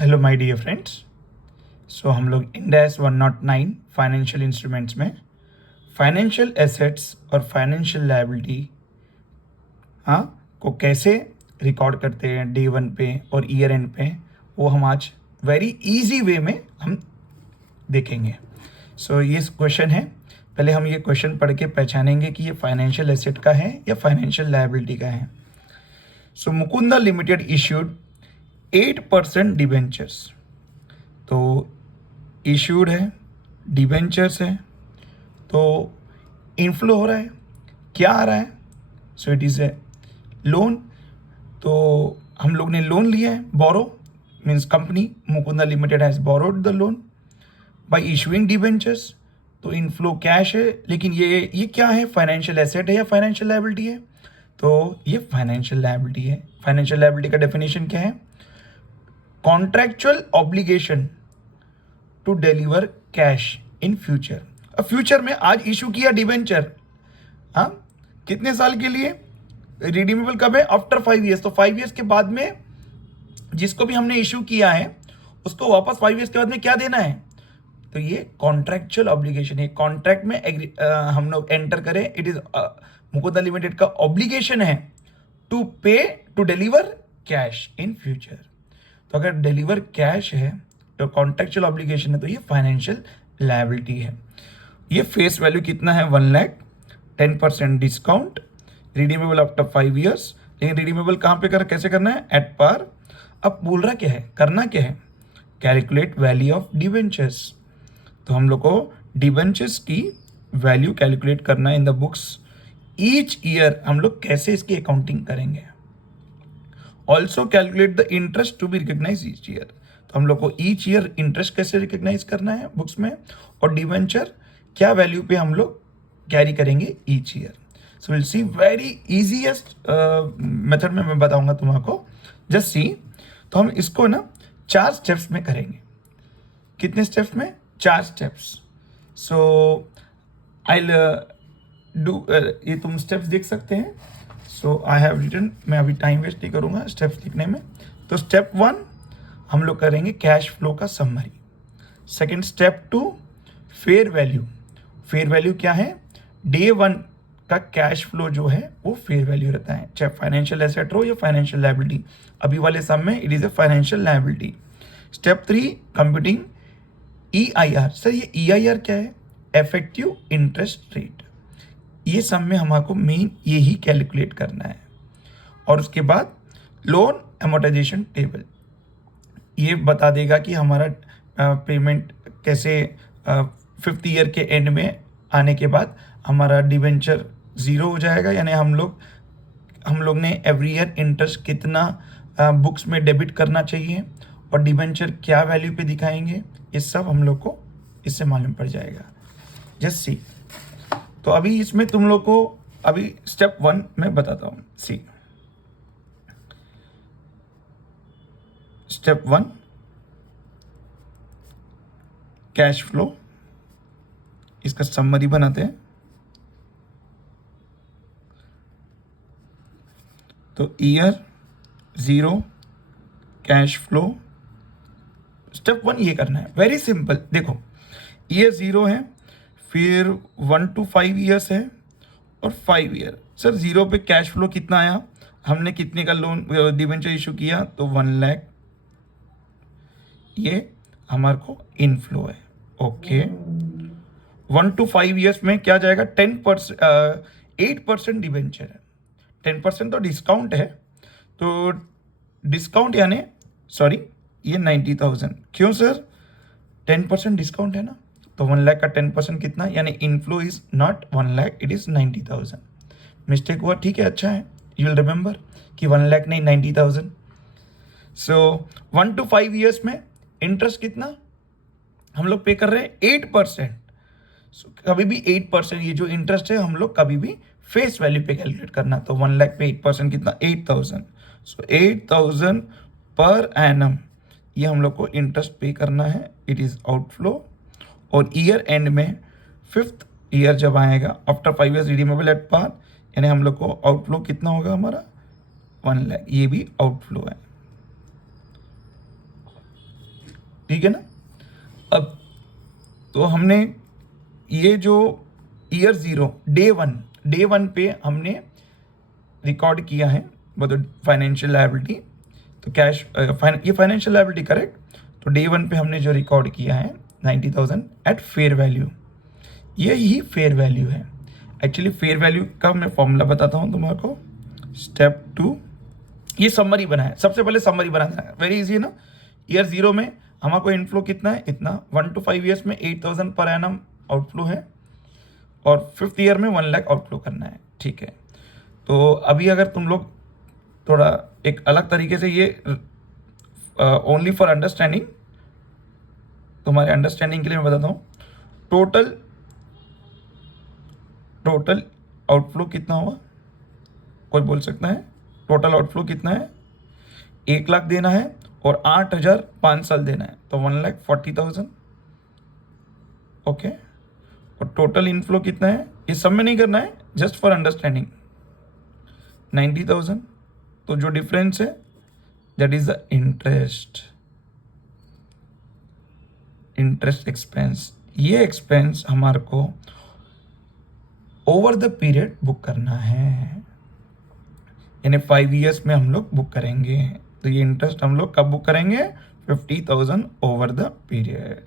Hello my dear friends. So हम लोग Ind AS 109 financial instruments में फाइनेंशियल एसेट्स और फाइनेंशियल लायबिलिटी को कैसे रिकॉर्ड करते हैं डे 1 पे और ईयर एंड पे, वो हम आज वेरी इजी वे में हम देखेंगे। सो ये क्वेश्चन है, पहले हम ये क्वेश्चन पढ़ के पहचानेंगे कि ये फाइनेंशियल एसेट का है या फाइनेंशियल लायबिलिटी का है। सो मुकुंदा लिमिटेड इश्यूड 8% डिबेंचर्स। तो इश्यूड है, डिबेंचर्स है, तो इनफ्लो हो रहा है, क्या आ रहा है? So it is a loan. तो हम लोग ने लोन लिया है, borrow means company Mukunda limited has borrowed the loan by issuing debentures. तो इनफ्लो कैश है, लेकिन ये क्या है? फाइनेंशियल एसेट है या फाइनेंशियल लायबिलिटी है? तो ये फाइनेंशियल लायबिलिटी है। फाइनेंशियल लायबिलिटी का डेफिनेशन क्या है? Contractual obligation to deliver cash in future. अब फ्यूचर में आज इशू किया डिबेंचर, हाँ, कितने साल के लिए? रिडीमेबल कब है? After 5 years. तो 5 ईयर्स के बाद में जिसको भी हमने इशू किया है उसको वापस 5 ईयर्स के बाद में क्या देना है? तो ये कॉन्ट्रैक्चुअल ऑब्लिगेशन है। कॉन्ट्रैक्ट में हम लोग एंटर करें, इट इज मुकुंदा लिमिटेड का ऑब्लिगेशन है to pay to deliver cash in future. तो अगर डिलीवर कैश है तो कॉन्ट्रैक्चुअल ऑब्लिगेशन है, तो ये फाइनेंशियल लायबिलिटी है। ये फेस वैल्यू कितना है? 1 lakh, 10% discount, redeemable after 5 years. लेकिन रिडीमेबल कहाँ पे कैसे करना है? At par. अब बोल रहा क्या है, करना क्या है? Calculate value of debentures. तो हम लोग को डिबेंचर्स की वैल्यू कैलकुलेट करना है in the books. Each year हम लोग कैसे इसकी अकाउंटिंग करेंगे। Also calculate the interest to be recognise each year. तो हम लोग को ईच ईयर इंटरेस्ट कैसे रिकग्नाइज करना है बुक्स में, और डिबेंचर क्या वैल्यू पे हम लोग कैरी करेंगे each year. So will see very easiest method में मैं बताऊंगा तुम्हारा। Just see. तो हम इसको ना 4 स्टेप्स में करेंगे। कितने स्टेप्स में? 4 स्टेप्स। सो आई डू, ये तुम स्टेप्स देख सकते हैं। सो आई हैव रिटन, मैं अभी टाइम वेस्ट नहीं करूंगा स्टेप्स लिखने में। तो स्टेप 1 हम लोग करेंगे कैश फ्लो का summary. Second step 2 fair value. Fair value क्या है? डे 1 का कैश फ्लो जो है वो फेयर वैल्यू रहता है, चाहे फाइनेंशियल एसेट हो या फाइनेंशियल लायबिलिटी। अभी वाले सम में it is a financial liability. Step 3 computing EIR। Sir ये EIR क्या है? Effective interest rate. ये सम में हमारे मेन यही कैलकुलेट करना है। और उसके बाद लोन एमोटाइजेशन टेबल, ये बता देगा कि हमारा पेमेंट कैसे 5th ईयर के एंड में आने के बाद हमारा डिबेंचर 0 हो जाएगा, यानी हम लोग ने एवरी ईयर इंटरेस्ट कितना बुक्स में डेबिट करना चाहिए और डिबेंचर क्या वैल्यू पे दिखाएंगे, ये सब हम लोग को इससे मालूम पड़ जाएगा। Just see. तो अभी इसमें तुम लोग को अभी स्टेप 1 में बताता हूँ। सी, स्टेप 1 कैश फ्लो, इसका समरी बनाते हैं। तो ईयर 0 कैश फ्लो। स्टेप 1 ये करना है, वेरी सिंपल। देखो ईयर 0 है, फिर 1 to 5 ईयर्स है और 5 ईयर। सर 0 पे कैश फ्लो कितना आया? हमने कितने का लोन डिबेंचर इशू किया? तो 1 लाख। ये हमारे को इनफ्लो है। ओके। 1 to 5 ईयर्स में क्या जाएगा? 8% डिबेंचर है। 10% तो डिस्काउंट है, तो डिस्काउंट यानी सॉरी ये 90,000। क्यों सर? 10% डिस्काउंट है ना, तो 1 लाख का 10% कितना? यानी inflow is not 1 lakh, it is 90,000। Mistake हुआ, ठीक है, अच्छा है, यू विल रिमेंबर कि 1 लाख नहीं 90,000। सो 1 to 5 ईयर्स में इंटरेस्ट कितना हम लोग पे कर रहे हैं? 8%। कभी भी 8%, ये जो इंटरेस्ट है हम लोग कभी भी फेस वैल्यू पे कैलकुलेट करना। तो 1 लाख पे 8% कितना? 8,000। सो 8,000 पर एनम ये हम लोग को इंटरेस्ट पे करना है, इट इज आउटफ्लो। और ईयर एंड में 5th ईयर जब आएगा after 5 years redeemable at par, यानी हम लोग को आउटफ्लो कितना होगा हमारा? 1 लाख। ये भी आउटफ्लो है। ठीक है ना। अब तो हमने ये जो ईयर 0 डे वन पे हमने रिकॉर्ड किया है मतलब फाइनेंशियल लायबिलिटी, तो कैश ये फाइनेंशियल लायबिलिटी करेक्ट। तो डे 1 पे हमने जो रिकॉर्ड किया है 90,000 एट फेयर वैल्यू, ये ही फेयर वैल्यू है। एक्चुअली फेयर वैल्यू का मैं फॉर्मूला बताता हूँ तुम्हारे को। स्टेप 2, ये समरी बना है, सबसे पहले समरी बनाना है, वेरी इजी है ना। ईयर 0 में हमारे को इनफ्लो कितना है, इतना 1 to 5 ईयर्स में 8,000 पर एनम आउटफ्लो है, और 5th ईयर में 1 लाख आउटफ्लो करना है, ठीक है। तो अभी अगर तुम लोग थोड़ा एक अलग तरीके से ये ओनली फॉर अंडरस्टैंडिंग, तुम्हारे अंडरस्टैंडिंग के लिए मैं बताता हूँ। टोटल आउटफ्लो कितना हुआ, कोई बोल सकता है? टोटल आउटफ्लो कितना है? 1 लाख देना है और 8,000 5 साल देना है, तो 1,40,000। ओके, और टोटल इनफ्लो कितना है, ये सब में नहीं करना है, जस्ट फॉर अंडरस्टैंडिंग 90,000। तो जो डिफरेंस है that is the interest expense. ये एक्सपेंस हमारे को ओवर द पीरियड बुक करना है, यानी 5 ईयर्स में हम लोग बुक करेंगे। तो ये इंटरेस्ट हम लोग कब बुक करेंगे? 50,000 ओवर द पीरियड।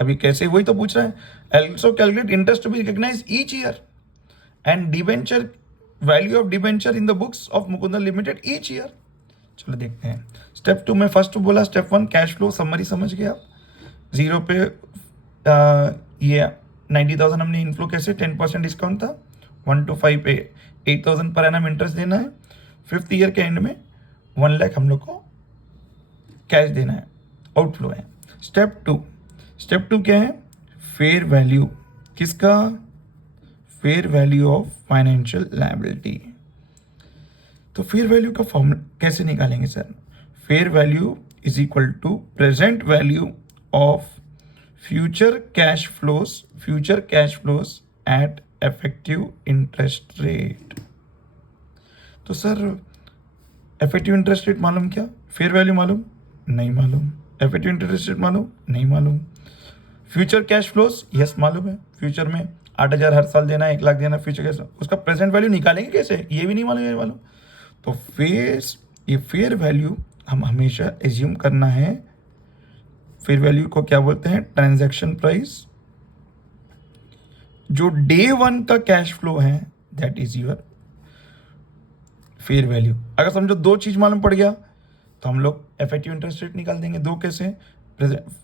अभी कैसे, वही तो पूछ रहा है। Also calculate interest to be recognised each year end debenture value of debenture in the books of Mukundan limited each year. चलो देखते हैं। स्टेप 2 में फर्स्ट बोला, स्टेप 1 कैश फ्लो समरी समझ गए आप। 0 पे ये 90,000 हमने इनफ्लो कैसे, 10% डिस्काउंट था। 1 to 5 पे 8,000 पर एनम इंटरेस्ट देना है। 5th ईयर के एंड में 1 लाख हम लोग को कैश देना है, आउटफ्लो है। स्टेप 2 क्या है? Fair value. किसका? Fair value of financial liability. तो फेयर वैल्यू का फॉर्मूला कैसे निकालेंगे sir? Fair value is equal to present value of future cash flows at effective interest rate. तो सर इफेक्टिव इंटरेस्ट रेट मालूम क्या? फेयर वैल्यू मालूम? नहीं मालूम। इफेक्टिव इंटरेस्ट रेट मालूम? नहीं मालूम। फ्यूचर कैश फ्लोज यस मालूम है, फ्यूचर में 8,000 हर साल देना है, 1 लाख देना, फ्यूचर कैश, उसका प्रेजेंट वैल्यू निकालेंगे कैसे? ये भी नहीं मालूम, ये मालूम। तो फेयर वैल्यू हम हमेशा एज्यूम करना है। फेयर वैल्यू को क्या बोलते हैं? Transaction price. जो डे 1 का कैश फ्लो है that is your fair value. अगर समझो 2 चीज मालूम पड़ गया तो हम लोग इफेक्टिव इंटरेस्ट रेट निकाल देंगे। 2 कैसे?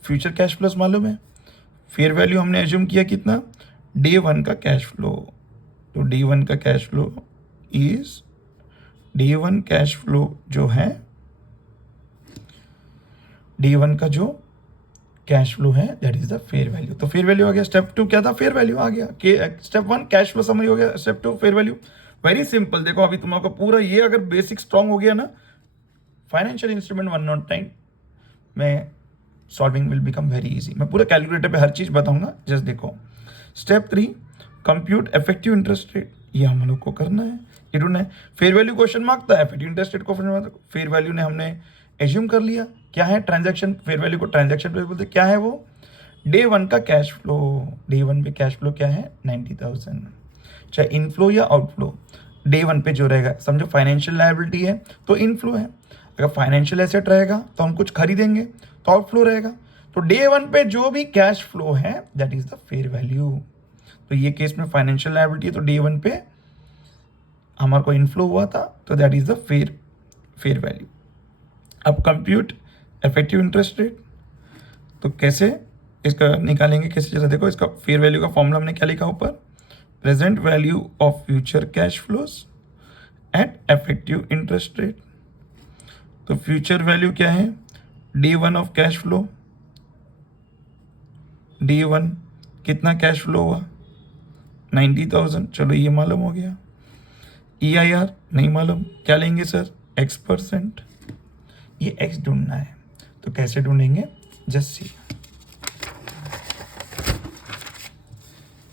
फ्यूचर कैश फ्लोस मालूम है, फेयर वैल्यू हमने एज्यूम किया कितना? डे 1 का कैश फ्लो। तो डे 1 का cash flow is day 1 cash flow जो है, डे 1 का जो कैश फ्लो है that is the fair value. तो फेयर वैल्यू आ गया। स्टेप 2 क्या था? फेयर वैल्यू आ गया। स्टेप 1 कैश फ्लो समरी हो गया, step 2 fair value. Very simple. देखो अभी तुम्हारा पूरा ये अगर बेसिक स्ट्रांग हो गया ना, फाइनेंशियल इंस्ट्रूमेंट 109 में solving will become very easy. मैं पूरा कैलकुलेटर पे हर चीज बताऊंगा, जस्ट देखो। Step 3 compute effective interest rate. ये हम लोग को करना है, ये ढूंढना है। फेयर वैल्यू क्वेश्चन मांगता है, इफेक्टिव इंटरेस्ट रेट को फेयर वैल्यू ने हमने एज्यूम कर लिया। क्या है? ट्रांजैक्शन। फेयर वैल्यू को ट्रांजैक्शन प्राइस बोलते हैं। क्या है वो? डे 1 का कैश फ्लो। डे 1 पे कैश फ्लो क्या है? 90,000। चाहे इनफ्लो या आउटफ्लो, डे 1 पे जो रहेगा, समझो फाइनेंशियल लायबिलिटी है तो इनफ्लो है, अगर फाइनेंशियल एसेट रहेगा तो हम कुछ खरीदेंगे तो आउटफ्लो रहेगा। तो डे 1 पे जो भी कैश फ्लो है that is the fair value. तो ये केस में फाइनेंशियल लायबिलिटी है, तो डे 1 पे हमारे को इनफ्लो हुआ था, तो that is the fair value. अब कंप्यूट इफेक्टिव इंटरेस्ट रेट। तो कैसे इसका निकालेंगे, कैसे? जरा देखो, इसका फेयर वैल्यू का फॉर्मूला हमने क्या लिखा ऊपर? Present value of future cash flows at effective interest rate. तो फ्यूचर वैल्यू क्या है? Day 1 of cash flow. Day 1 कितना कैश फ्लो हुआ? 90,000। चलो ये मालूम हो गया। EIR नहीं मालूम, क्या लेंगे सर? X%। ये X ढूंढना है, तो कैसे ढूंढेंगे? Just see.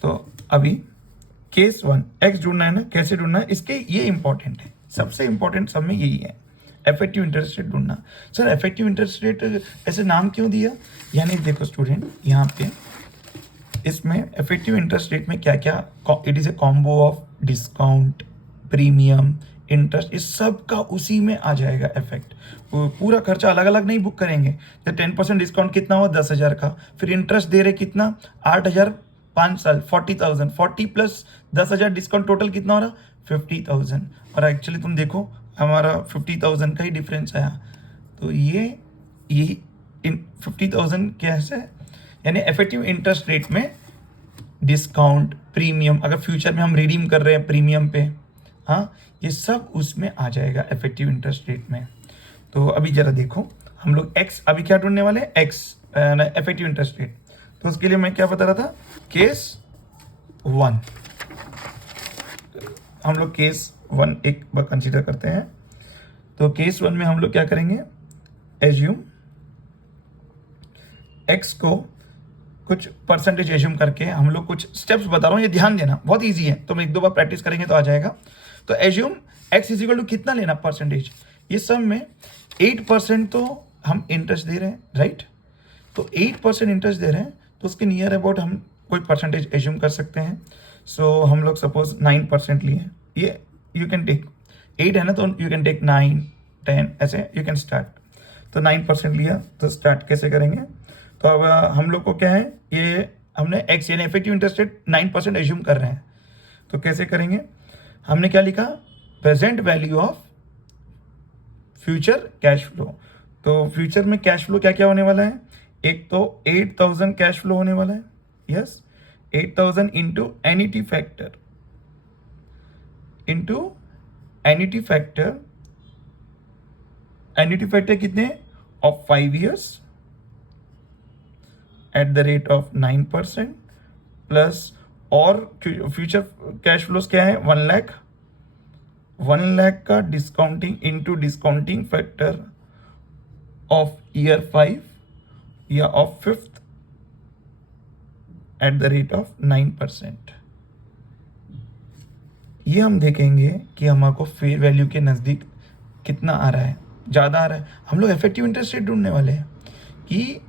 तो अभी केस 1 X ढूंढना है ना, कैसे ढूंढना है? इसके ये इंपॉर्टेंट है, सबसे इंपॉर्टेंट सब में यही है। इफेक्टिव इंटरेस्ट रेट ढूंढना। सर इफेक्टिव इंटरेस्ट रेट ऐसे नाम क्यों दिया? यानी देखो स्टूडेंट, यहाँ पे इसमें इफेक्टिव इंटरेस्ट रेट में क्या क्या, it is A combo of discount, premium, interest, इस सब का उसी में आ जाएगा इफेक्ट। पूरा खर्चा अलग अलग नहीं बुक करेंगे। तो 10% डिस्काउंट कितना हुआ? 10,000 का। फिर इंटरेस्ट दे रहे कितना? 8,000, 5 साल 40,000, 40 प्लस 10,000 डिस्काउंट, टोटल कितना हो रहा? 50,000। और एक्चुअली तुम देखो हमारा 50,000 का ही डिफरेंस आया। तो ये इन 50,000 कैसे, यानी इफेक्टिव इंटरेस्ट रेट में डिस्काउंट, प्रीमियम, अगर फ्यूचर में हम रिडीम कर रहे हैं प्रीमियम पे, हाँ, ये सब उसमें आ जाएगा इफेक्टिव इंटरेस्ट रेट में। तो अभी जरा देखो, हम लोग एक्स अभी क्या ढूंढने वाले हैं? X effective interest rate. तो उसके लिए मैं क्या बता रहा था? केस 1, हम लोग केस 1 एक बार कंसीडर करते हैं। तो केस 1 में हम लोग क्या करेंगे? एज्यूम एक्स को कुछ परसेंटेज एज्यूम करके, हम लोग कुछ स्टेप्स बता रहा हूँ, ये ध्यान देना, बहुत इजी है, तो मैं 1-2 बार प्रैक्टिस करेंगे तो आ जाएगा। तो assume x is equal to कितना लेना परसेंटेज? ये सब में 8% तो हम इंटरेस्ट दे रहे हैं, राइट? तो 8% इंटरेस्ट दे रहे हैं, तो उसके नियर अबाउट हम कोई परसेंटेज एज्यूम कर सकते हैं। सो हम लोग सपोज 9% लिए, ये यू कैन टेक 8 है ना, तो यू कैन टेक 9, 10, ऐसे यू कैन स्टार्ट। तो 9% लिया, तो स्टार्ट कैसे करेंगे? तो अब हम लोग को क्या है, ये हमने एक्स यानी इफेक्टिव इंटरेस्ट रेट 9% एज्यूम कर रहे हैं। तो कैसे करेंगे? हमने क्या लिखा? Present value of future cash flow. तो फ्यूचर में कैश फ्लो क्या क्या होने वाला है? एक तो 8,000 कैश फ्लो होने वाला है, yes, 8,000 into annuity factor, annuity factor कितने? Of 5 years at the rate of 9% plus, और फ्यूचर कैश फ्लोज क्या है? 1 लाख, 1 लाख का discounting into discounting factor of year 5 या of 5th at the rate of 9%। ये हम देखेंगे कि हमारे फेयर वैल्यू के नज़दीक कितना आ रहा है, ज़्यादा आ रहा है। हम लोग इफेक्टिव इंटरेस्ट रेट ढूंढने वाले हैं कि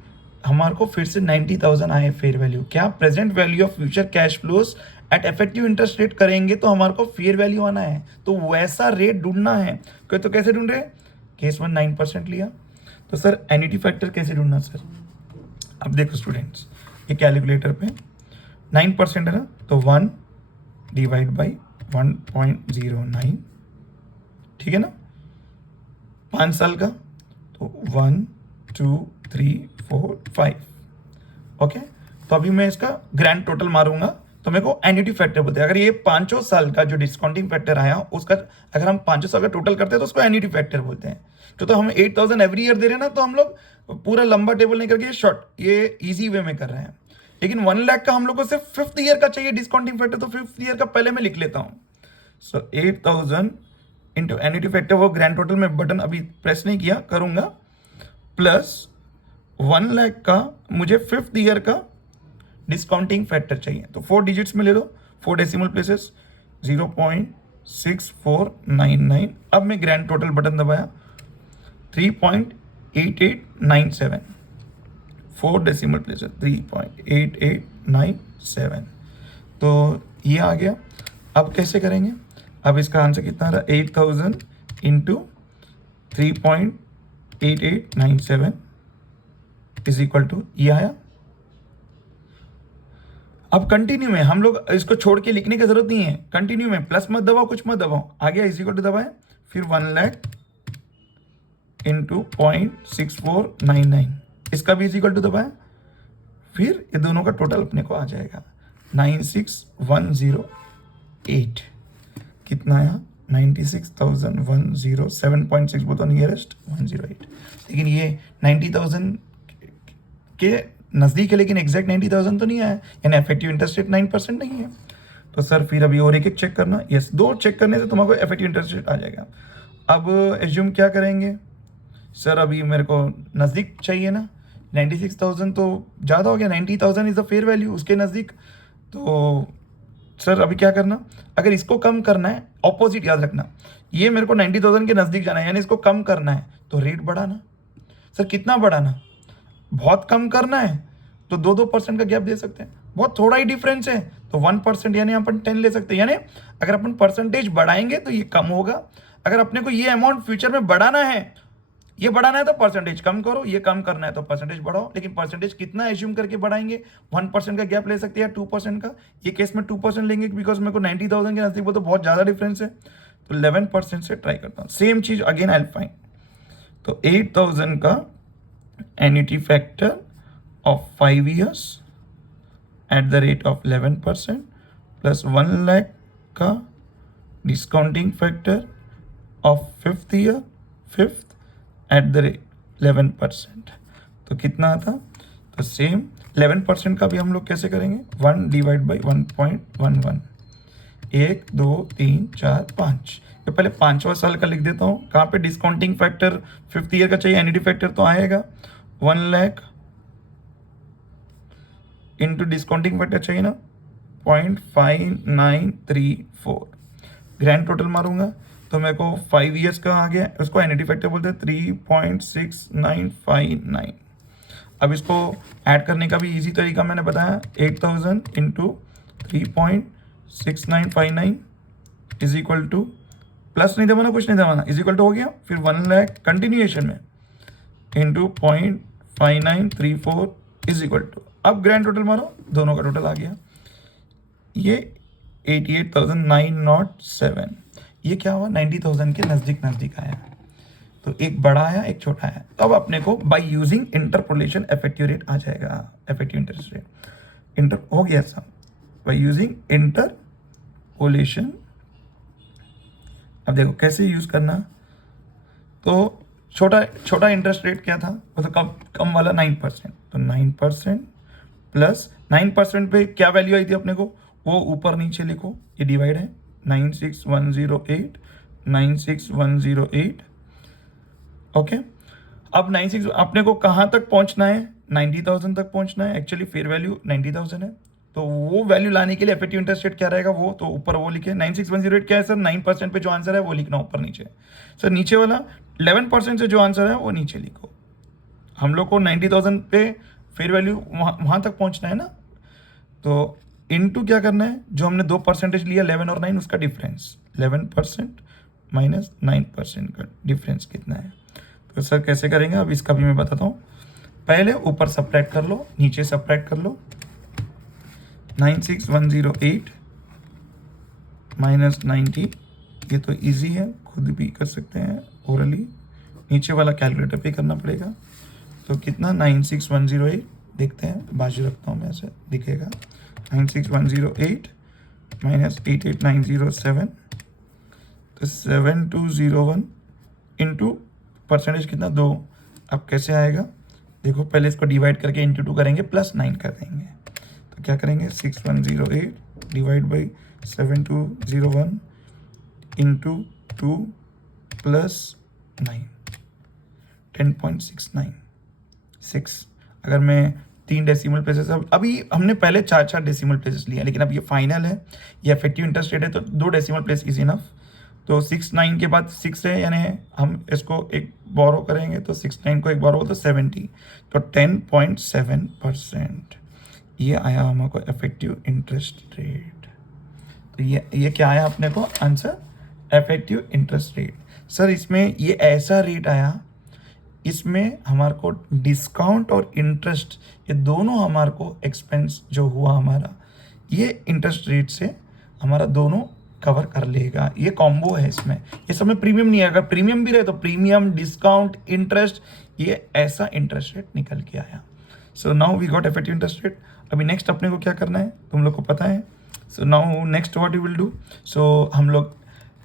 हमारे को फिर से 90,000 आए फेयर वैल्यू। क्या? Present value of future cash flows at effective interest rate करेंगे तो हमारे को फेयर वैल्यू आना है, तो वैसा रेट ढूंढना है। तो कैसे ढूंढ रहे? केस 1 9% लिया, तो सर एनिटी फैक्टर कैसे ढूंढना सर? अब देखो स्टूडेंट्स, ये कैलकुलेटर पे 9% है ना, तो 1 डिवाइड बाई 1.09, ठीक है ना, 5 साल का, तो 1 2 3 4 5, ओके। तो अभी मैं इसका ग्रैंड टोटल मारूंगा, तो मेरे को एन्युटी फैक्टर बोलते हैं। अगर ये 5 साल का जो डिस्काउंटिंग फैक्टर आया उसका, अगर हम 5 साल का टोटल करते हैं तो उसको एन्युटी फैक्टर बोलते हैं। तो हम 8,000 एवरी ईयर दे रहे हैं ना, तो हम लोग पूरा लंबा टेबल नहीं करके शॉर्ट, ये इजी वे में कर रहे हैं। लेकिन 1 लाख का हम लोग को सिर्फ 5th ईयर का चाहिए डिस्काउंटिंग फैक्टर, तो 5th ईयर का पहले मैं लिख लेता हूँ। सो 8,000 इंटू एन्युटी फैक्टर, वो ग्रैंड टोटल में बटन अभी प्रेस नहीं किया, करूंगा, प्लस 1 लाख का मुझे 5th ईयर का डिस्काउंटिंग फैक्टर चाहिए। तो 4 डिजिट्स में ले लो, 4 डेसिमल प्लेसेस, 0.6499। अब मैं ग्रैंड टोटल बटन दबाया, 3.8897, 4 डेसिमल प्लेसेस, 3.8897। तो ये आ गया। अब कैसे करेंगे? अब इसका आंसर कितना रहा? 8,000 इंटू 3.8897 इज इक्वल टू, ये आया। अब कंटिन्यू में हम लोग इसको छोड़ के लिखने की जरूरत नहीं है, कंटिन्यू में प्लस मत दबाओ, कुछ मत दबाओ, आ गया, इज इक्वल टू दबाए, फिर 1 लाख इंटू 0.6499, इसका भी इज इक्वल टू दबाए, फिर ये दोनों का टोटल अपने को आ जाएगा 96,108। कितना आया? 96,107.6 बोलता नियरेस्ट 108। लेकिन ये 90,000 के नज़दीक है, लेकिन एग्जैक्ट 90,000 तो नहीं आया, यानी इफेक्टिव इंटरेस्ट रेट 9% नहीं है। तो सर फिर अभी और एक चेक करना, यस, 2 चेक करने से तुम्हारे इफेक्टिव इंटरेस्ट रेट आ जाएगा। अब एज्यूम क्या करेंगे? सर अभी मेरे को नज़दीक चाहिए ना, 96,000 तो ज़्यादा हो गया, 90,000 इज़ द फेयर वैल्यू उसके नज़दीक। तो सर अभी क्या करना? अगर इसको कम करना है, ऑपोजिट याद रखना, ये मेरे को 90,000 के नज़दीक जाना है, यानी इसको कम करना है तो रेट बढ़ाना। सर कितना बढ़ाना? बहुत कम करना है तो 2% का गैप दे सकते हैं। बहुत थोड़ा ही डिफरेंस है तो 1%, यानी अपन 10 ले सकते हैं। यानी अगर अपन परसेंटेज बढ़ाएंगे तो ये कम होगा। अगर अपने को ये अमाउंट फ्यूचर में बढ़ाना है, ये बढ़ाना है तो परसेंटेज कम करो, ये कम करना है तो परसेंटेज बढ़ाओ। लेकिन परसेंटेज कितना एज्यूम करके बढ़ाएंगे? 1% का गैप ले सकते हैं या 2% का। ये केस में 2% लेंगे बिकॉज मेरे को 90,000 के नजदीक वो तो बहुत ज़्यादा डिफरेंस है, तो 11% से ट्राई करता हूँ। सेम चीज़ अगेन आई विल फाइंड। तो 8,000 का annuity factor of 5 years at the rate of 11% plus 1 lakh का discounting factor of 5th year, 5th at the rate 11%। तो कितना आता? तो सेम 11% का भी हम लोग कैसे करेंगे? 1 डिवाइड बाई 1.11, 1 2 3 4 5। तो पहले 5वां साल का लिख देता हूँ। कहाँ पे डिस्काउंटिंग फैक्टर 5th ईयर का चाहिए, एन्युटी फैक्टर तो आएगा 1 लाख इंटू डिस्काउंटिंग फैक्टर चाहिए ना 0.5934। ग्रैंड टोटल मारूंगा तो मेरे को 5 years का आ गया, उसको एन्युटी फैक्टर बोलते हैं 3.6959। अब इसको ऐड करने का भी इजी तरीका मैंने बताया, 8,000 into 3.6959 is equal to, plus नहीं दबाना, कुछ नहीं दबाना, इज इक्वल टू हो गया। फिर 1 लाख कंटिन्यूएशन में इंटू 0.5934 इज इक्वल टू, अब ग्रैंड टोटल मारो, दोनों का टोटल आ गया, ये 88,907। ये क्या हुआ? 90,000 के नज़दीक नज़दीक आया। तो एक बड़ा आया, एक छोटा आया। तो अब अपने को by using interpolation effective rate आ जाएगा, इफेक्टिव इंटरेस्ट रेट। इंटर हो गया सब बाय यूजिंग इंटरपोलेशन। अब देखो कैसे यूज करना। तो छोटा इंटरेस्ट रेट क्या था? वो तो कम वाला 9%। तो 9% प्लस 9% पे क्या वैल्यू आई थी अपने को, वो ऊपर नीचे लिखो, ये डिवाइड है 96108, 96108। ओके, अब 96 अपने को कहाँ तक पहुंचना है? 90,000 तक पहुंचना है। एक्चुअली फेयर वैल्यू 90,000 है, तो वो वैल्यू लाने के लिए इफेक्टिव इंटरेस्ट रेट क्या रहेगा, वो तो ऊपर वो लिखे 96108 क्या है सर? 9% पे जो आंसर है वो लिखना ऊपर नीचे। सर नीचे वाला 11% से जो आंसर है वो नीचे लिखो। हम लोग को 90,000 पे फेयर वैल्यू वहाँ तक पहुँचना है ना, तो इनटू क्या करना है, जो हमने 2% लिया 11 और 9 उसका डिफरेंस, 11% माइनस 9% का डिफरेंस कितना है। तो सर कैसे करेंगे, अब इसका भी मैं बताता हूँ। पहले ऊपर सब्ट्रैक्ट कर लो, नीचे सब्ट्रैक्ट कर लो। 96108 माइनस 90, ये तो इजी है, खुद भी कर सकते हैं ओरली, नीचे वाला कैलकुलेटर पे करना पड़ेगा। तो कितना 96108, देखते हैं, बाजू रखता हूँ मैं, ऐसे दिखेगा 96108 माइनस 88907, तो 7201 इंटू परसेंटेज कितना 2। अब कैसे आएगा देखो, पहले इसको डिवाइड करके इंटू 2 करेंगे, प्लस 9 कर देंगे। तो क्या करेंगे 6108 डिवाइड बाई 7201 इंटू 2 प्लस 9, 10.696। अगर मैं 3 डेसिमल प्लेसेस, अभी हमने पहले 4 डेसिमल प्लेसेस लिया, लेकिन अब ये फाइनल है, ये इफेक्टिव इंटरेस्ट रेट है, तो 2 डेसिमल प्लेस इज इनफ। तो 69 के बाद 6 है, यानी हम इसको एक बोरो करेंगे, तो 69 को एक बोरो तो 70, तो 10.7% ये आया हमको इफेक्टिव इंटरेस्ट रेट। तो ये क्या आया अपने को answer, effective interest rate. Sir इसमें ये ऐसा रेट आया, इसमें हमारे को डिस्काउंट और इंटरेस्ट ये दोनों हमारे को एक्सपेंस जो हुआ हमारा, ये इंटरेस्ट रेट से हमारा दोनों कवर कर लेगा। ये कॉम्बो है, इसमें ये सब में प्रीमियम नहीं है। अगर प्रीमियम भी रहे तो प्रीमियम, डिस्काउंट, इंटरेस्ट, ये ऐसा इंटरेस्ट रेट निकल के आया। So now we got effective interest rate. अभी नेक्स्ट अपने को क्या करना है तुम लोग को पता है। So now next what you will do, so हम लोग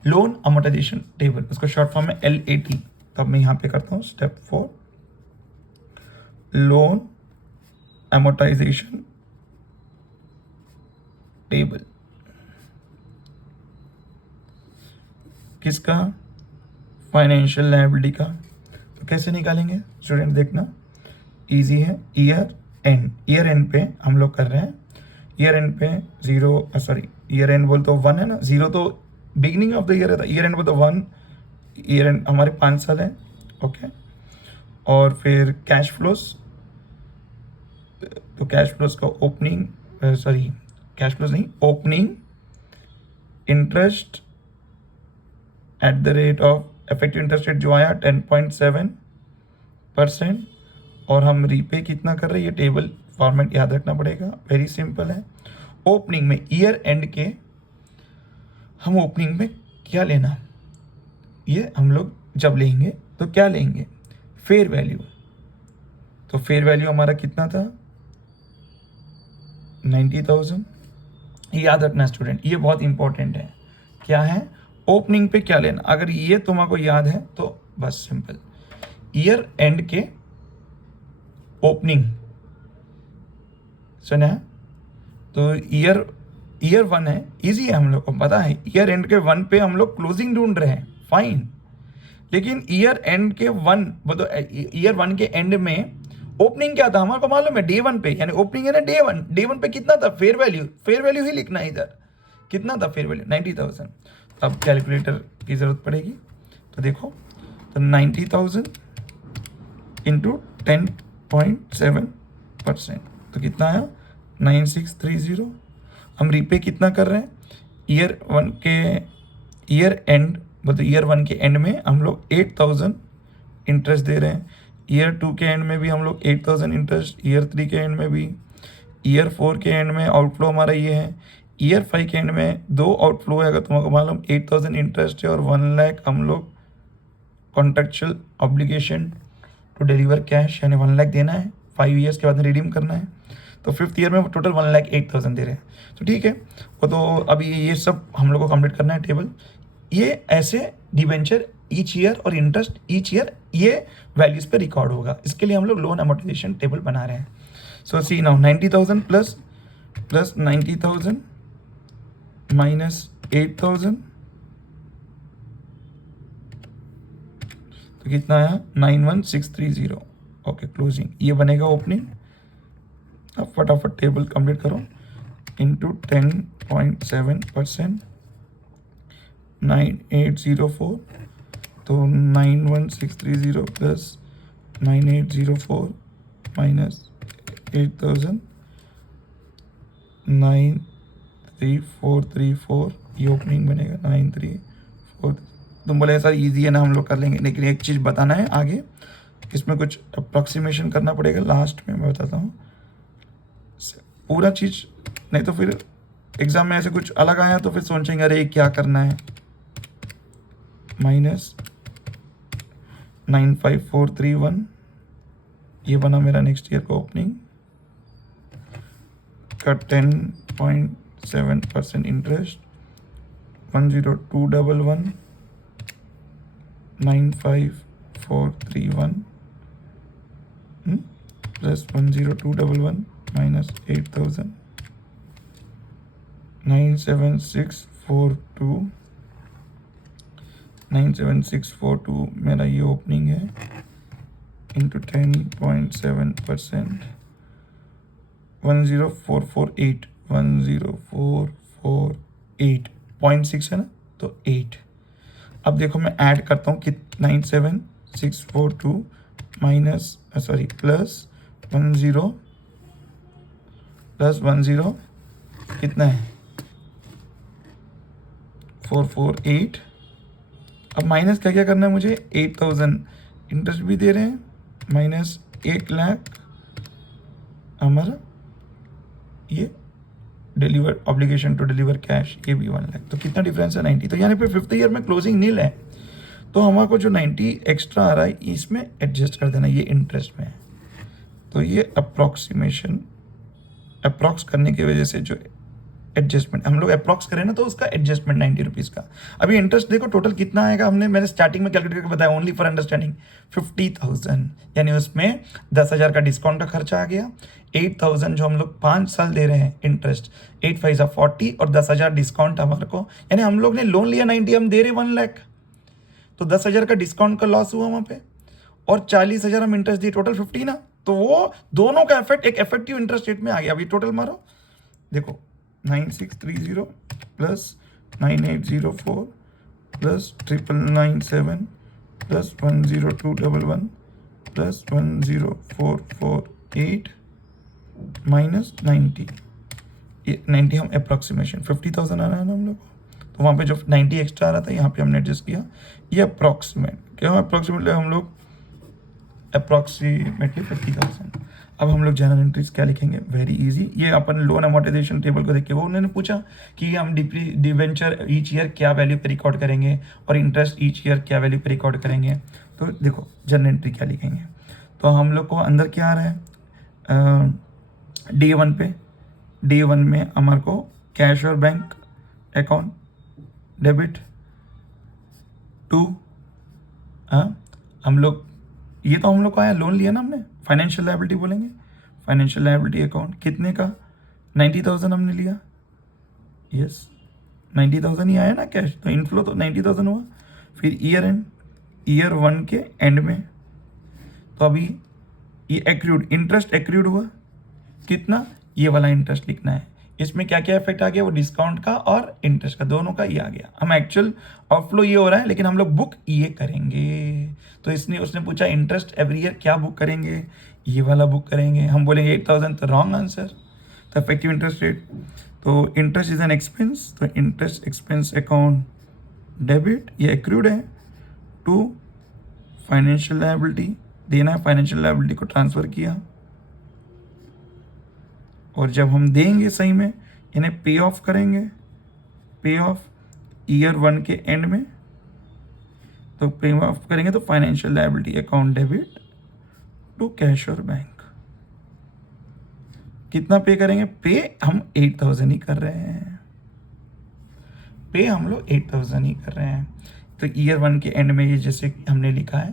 लोन अमोर्टाइजेशन टेबल, उसको शॉर्ट फॉर्म में LAT, तब मैं यहाँ पे करता हूँ स्टेप 4, लोन अमोर्टाइजेशन टेबल। किसका? फाइनेंशियल लायबिलिटी का। तो कैसे निकालेंगे स्टूडेंट, देखना इजी है। ईयर एंड पे हम लोग कर रहे हैं। ईयर एंड पे ईयर एंड बोल तो 1 है ना, 0 तो बिगिनिंग ऑफ द ईयर है, ईयर एंड मतलब 1 ईयर एंड हमारे 5 साल है, ओके। और फिर कैश फ्लोस, तो कैश फ्लोस का ओपनिंग, सॉरी कैश फ्लोस नहीं, opening interest eight the rate of effective interest rate जो आया 10.7%, और हम रीपे कितना कर रहे हैं, ये टेबल फॉर्मेट याद रखना पड़ेगा, वेरी सिंपल है। ओपनिंग में ईयर एंड के हम ओपनिंग में क्या लेना, ये हम लोग जब लेंगे तो क्या लेंगे, फेयर वैल्यू। तो फेयर वैल्यू हमारा कितना था, 90,000। याद रखना स्टूडेंट, ये बहुत इंपॉर्टेंट है, क्या है, ओपनिंग पे क्या लेना। अगर ये तुम्हारे याद है तो बस सिंपल, ईयर एंड के ओपनिंग सुना, तो ईयर 1 है, इजी है, हम लोग को पता है ईयर एंड के 1 पे हम लोग क्लोजिंग ढूंढ रहे हैं, फाइन। लेकिन ईयर एंड के 1 मतलब ईयर 1 के एंड में ओपनिंग क्या था हमारे को मालूम है, डे 1 पे, यानी ओपनिंग है ना डे 1 पे कितना था, फेयर वैल्यू ही लिखना है इधर, कितना था फेयर वैल्यू, 90,000। अब कैलकुलेटर की जरूरत पड़ेगी, तो देखो, तो 90,000 इंटू 10.7%, तो कितना आया, 9630। हम रीपे कितना कर रहे हैं, ईयर 1 के एंड में हम लोग 8,000 इंटरेस्ट दे रहे हैं, ईयर 2 के एंड में भी हम लोग 8,000 इंटरेस्ट, ईयर 3 के एंड में भी, ईयर 4 के एंड में आउटफ्लो हमारा ये है, ईयर 5 के एंड में 2 आउटफ्लो है, अगर तुमको मालूम 8,000 इंटरेस्ट है और 1 लाख हम लोग contractual obligation to deliver cash, यानी 1 लाख देना है, 5 ईयर्स के बाद में रिडीम करना है। तो 5th ईयर में टोटल 1,08,000 दे रहे हैं, तो ठीक है। वो तो अभी ये सब हम लोग को कंप्लीट करना है टेबल। ये ऐसे डिवेंचर ईच ईयर और इंटरेस्ट ईच ईयर ये वैल्यूज पे रिकॉर्ड होगा, इसके लिए हम लोग लोन अमोर्टाइजेशन टेबल बना रहे हैं। सो सी नाउ 90,000 प्लस 90,000 माइनस 8,000, तो कितना आया, 91,630, ओके। क्लोजिंग ये बनेगा ओपनिंग। अब फटाफट टेबल कंप्लीट करो, इंटू 10.7%, 9804, तो 91,630 प्लस 9804 माइनस 8,000, 93,434, ये ओपनिंग बनेगा 93,4। तुम बोले सर इजी है ना, हम लोग कर लेंगे, लेकिन एक चीज़ बताना है आगे, इसमें कुछ अप्रॉक्सीमेशन करना पड़ेगा, लास्ट में मैं बताता हूँ पूरा चीज़, नहीं तो फिर एग्जाम में ऐसे कुछ अलग आया तो फिर सोचेंगे अरे क्या करना है। माइनस 95,431, ये बना मेरा नेक्स्ट ईयर का ओपनिंग का 10.7% इंटरेस्ट, 10211, 95,431 प्लस 10211 माइनस 8,000, 97642 मेरा ये ओपनिंग है, इंटू 10.7%, 10448 है ना, तो 8। अब देखो मैं ऐड करता हूँ कि 97,642 माइनस प्लस 10 कितना है, 448। अब माइनस क्या क्या करना है मुझे, 8,000 इंटरेस्ट भी दे रहे हैं, माइनस 1 लाख हमारा ये deliver obligation to deliver cash, ये भी 1 लाख, तो कितना डिफरेंस है, 90। तो यहाँ पे 5th ईयर में क्लोजिंग नील है, तो हमारे को जो 90 एक्स्ट्रा आ रहा है इसमें एडजस्ट कर देना, ये इंटरेस्ट में है। तो ये अप्रॉक्स करने की वजह से जो एडजस्टमेंट हम लोग अप्रॉक्स करें ना, तो उसका एडजस्टमेंट 90 रुपीज़ का। अभी इंटरेस्ट देखो टोटल कितना आएगा, मैंने स्टार्टिंग में कैलकुलेट करके बताया, ओनली फॉर अंडरस्टैंडिंग 50,000, यानी उसमें 10,000 का डिस्काउंट का खर्चा आ गया, 8,000 जो हम लोग 5 साल दे रहे हैं इंटरेस्ट, 8 5 40, और 10,000 डिस्काउंट हमारे को, यानी हम लोग ने लोन लिया 90, हम दे रहे 1 लाख, तो 10,000 का डिस्काउंट का लॉस हुआ वहाँ पे, और 40,000 हम इंटरेस्ट दिए, टोटल 50 ना, तो वो दोनों का इफेक्ट एक इफेक्टिव इंटरेस्ट रेट में आ गया। अभी टोटल मारो, देखो 9630 plus 9804 plus 9997 plus 10211 plus 10448 minus 90 हम अप्रॉक्सीमेशन 50,000 आ रहा है ना हम लोग को, तो वहाँ पे जो 90 एक्स्ट्रा आ रहा था यहाँ पे हमने एडजस्ट किया। ये अप्रॉक्सीमेट क्यों अप्रॉक्सीमेटली हम लोग अप्रॉक्सीमेटली 50,000। अब हम लोग जनरल एंट्रीज क्या लिखेंगे, वेरी इजी। ये अपन लोन अमोर्टाइजेशन टेबल को देख के वो उन्होंने पूछा कि हम डिवेंचर ईच ईयर क्या वैल्यू पे रिकॉर्ड करेंगे और इंटरेस्ट ईच ईयर क्या वैल्यू पे रिकॉर्ड करेंगे। तो देखो जनरल एंट्री क्या लिखेंगे, तो हम लोग को अंदर क्या आ रहा है, D1 में हमारे को कैश और बैंक अकाउंट डेबिट टू, हम लोग ये तो हम लोग को आया लोन लिया ना हमने, फाइनेंशियल लायबिलिटी बोलेंगे, फाइनेंशियल लायबिलिटी अकाउंट कितने का 90,000 हमने लिया, यस 90,000 ही आया ना कैश, तो इनफ्लो तो 90,000 हुआ। फिर ईयर 1 के एंड में तो अभी ये एक्रूड इंटरेस्ट एक्रूड हुआ कितना, ये वाला इंटरेस्ट लिखना है। इसमें क्या क्या इफेक्ट आ गया, वो डिस्काउंट का और इंटरेस्ट का दोनों का ये आ गया। हम एक्चुअल आउटफ्लो ये हो रहा है लेकिन हम लोग बुक ये करेंगे, तो इसने उसने पूछा इंटरेस्ट एवरी ईयर क्या बुक करेंगे, ये वाला बुक करेंगे। हम बोलेंगे 8,000 तो रॉन्ग आंसर, तो इफेक्टिव इंटरेस्ट रेट, तो इंटरेस्ट इज एन एक्सपेंस, तो इंटरेस्ट एक्सपेंस अकाउंट डेबिट, ये एक्रूड है, टू फाइनेंशियल लायबिलिटी देना है, फाइनेंशियल लायबिलिटी को ट्रांसफर किया, और जब हम देंगे सही में इन्हें पे ऑफ करेंगे, पे ऑफ ईयर 1 के एंड में, तो पे ऑफ करेंगे तो financial liability account debit to cash और बैंक। कितना पे करेंगे, पे हम 8,000 ही कर रहे हैं, पे हम लोग 8,000 ही कर रहे हैं। तो ईयर 1 के एंड में ये जैसे हमने लिखा है,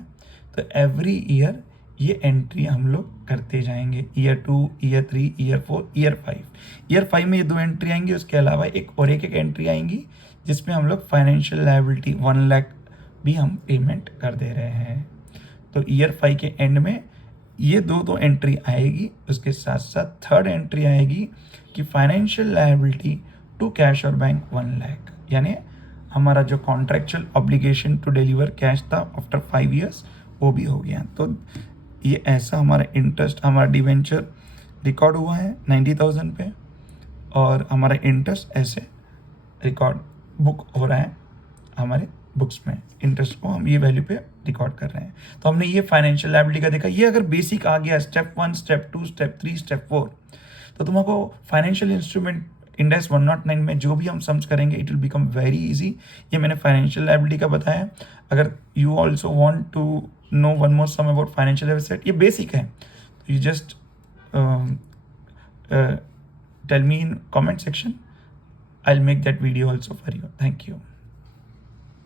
तो एवरी ईयर ये एंट्री हम लोग करते जाएंगे, year 2, year 3, year 4, year 5। Year 5 में ये 2 एंट्री आएंगी, उसके अलावा एक और एक एंट्री आएंगी जिसमें हम लोग फाइनेंशियल लायबिलिटी 1 लाख भी हम पेमेंट कर दे रहे हैं। तो ईयर 5 के एंड में ये दो एंट्री आएगी, उसके साथ साथ थर्ड एंट्री आएगी कि फाइनेंशियल लायबिलिटी टू कैश और बैंक 1 लाख, यानी हमारा जो contractual obligation to deliver cash था आफ्टर 5 ईयर्स वो भी हो गया। तो ये ऐसा हमारा इंटरेस्ट, हमारा डिवेंचर रिकॉर्ड हुआ है 90,000 पे, और हमारा इंटरेस्ट ऐसे रिकॉर्ड बुक हो रहा है हमारे बुक्स में, इंटरेस्ट को हम ये वैल्यू पे रिकॉर्ड कर रहे हैं। तो हमने ये फाइनेंशियल लायबिलिटी का देखा। ये अगर बेसिक आ गया स्टेप 1, स्टेप 2, स्टेप 3, स्टेप 4, तो तुमको फाइनेंशियल इंस्ट्रूमेंट इंड AS 109 में जो भी हम सम्स करेंगे it will become very easy. ये मैंने फाइनेंशियल लायबिलिटी का बताया। अगर you also want to know one more sum about financial asset, ये बेसिक है, तो you just tell me in comment section, I will make that video also for you. Thank you.